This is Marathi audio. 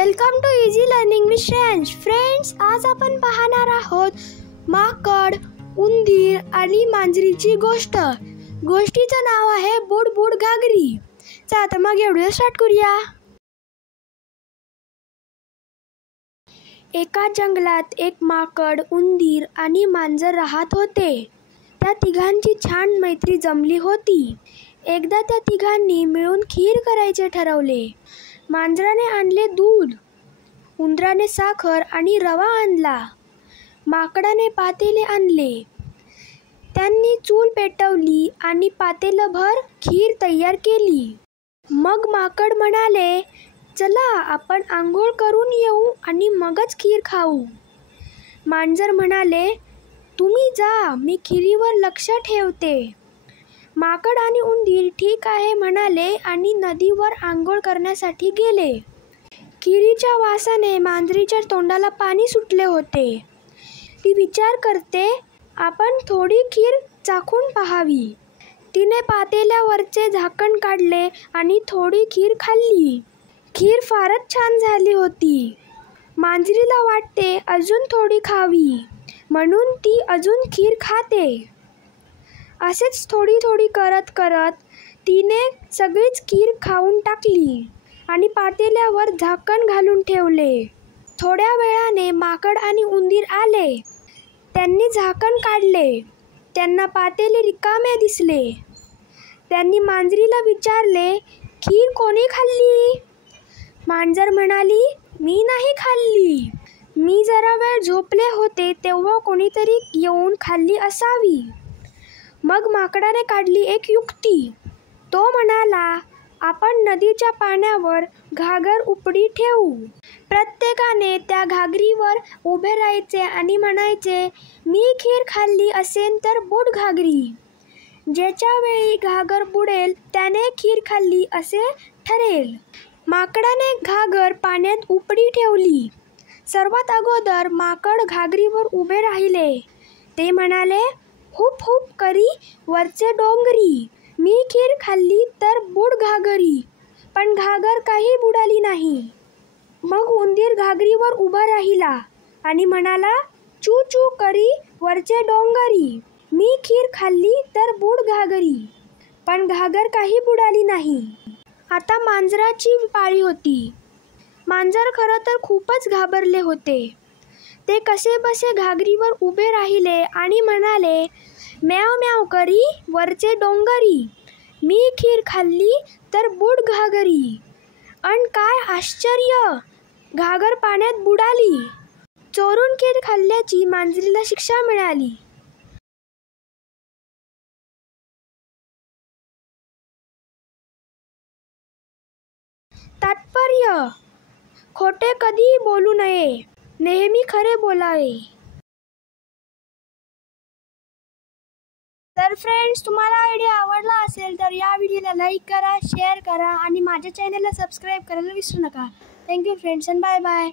Welcome to easy learning with Shreyansh. Friends, आज आपण पाहणार आहोत माकड, उंदीर आणि मांजरीची गोष्ट. गोष्टीचं नाव आहे बुडबुड घागरी. चला तर मग व्हिडिओ स्टार्ट करूया. एका जंगलात एक माकड, उंदीर आणि मांजर राहत होते. त्या तिघांची छान मैत्री जमली होती. एकदा त्या तिघांनी मिळून खीर करायचे ठरवले. मांजराने आणले दूध, उंदराने साखर आणि रवा आणला. माकडाने पातेले आणले. त्यांनी चूल पेटवली आणि पातेलभर खीर तयार केली. मग माकड म्हणाले, चला आपण आंघोळ करून येऊ आणि मगच खीर खाऊ. मांजर म्हणाले, तुम्ही जा, मी खिरीवर लक्ष ठेवते. माकड आणि उंदीर ठीक आहे म्हणाले आणि नदीवर आंघोळ करण्यासाठी गेले. खिरीच्या वासाने मांजरीच्या तोंडाला पाणी सुटले होते. ती विचार करते, आपण थोडी खीर चाखून पाहावी. तिने पातेल्यावरचे झाकण काढले आणि थोडी खीर खाल्ली. खीर फारच छान झाली होती. मांजरीला वाटते अजून थोडी खावी, म्हणून ती अजून खीर खाते. असेच थोडी थोडी करत करत तिने सगळीच खीर खाऊन टाकली आणि पातेल्यावर झाकण घालून ठेवले. थोड्या वेळाने माकड आणि उंदीर आले. त्यांनी झाकण काढले. त्यांना पातेले रिकामे दिसले. त्यांनी मांजरीला विचारले, खीर कोणी खाल्ली? मांजर म्हणाली, मी नाही खाल्ली. मी जरा वेळ झोपले होते तेव्हा कोणीतरी येऊन खाल्ली असावी. मग माकडाने काढली एक युक्ती. तो म्हणाला, आपण नदीच्या पाण्यावर घागर उपडी ठेवू. प्रत्येकाने त्या घागरीवर उभे राहायचे आणि म्हणायचे, मी खीर खाल्ली असेल तर बुड घागरी. ज्याच्या वेळी घागर बुडेल त्याने खीर खाल्ली असे ठरेल. माकडाने घागर पाण्यात उपडी ठेवली. सर्वात अगोदर माकड घागरीवर उभे राहिले. ते म्हणाले, हुप हुप करी वरचे डोंगरी. मी खीर खाल्ली तर बुड घागरी, पण घागर काही बुडाली नाही. मग उंदीर घागरीवर उभा राहिला आणि म्हणाला, चू चू करी वरचे डोंगरी. मी खीर खाल्ली तर बुड घागरी, पण घागर काही बुडाली नाही. आता मांजराची पाळी होती. मांजर खरं तर खूपच घाबरले होते. ते कसेबसे घागरीवर उभे राहिले आणि म्हणाले, म्याव म्याव करी वरचे डोंगरी. मी खीर खाल्ली तर बुड घागरी. अन काय आश्चर्य, घागर पाण्यात बुडाली. चोरून खीर खाल्ल्याची मांजरीला शिक्षा मिळाली. तात्पर्य, खोटे कधीही बोलू नये, नेहमी खरे बोलावे. तर फ्रेंड्स, तुम्हाला व्हिडिओ आवडला असेल तर या व्हिडिओला लाईक करा, शेअर करा आणि माझ्या चॅनलला सबस्क्राईब करायला विसरू नका. Thank you friends and bye bye.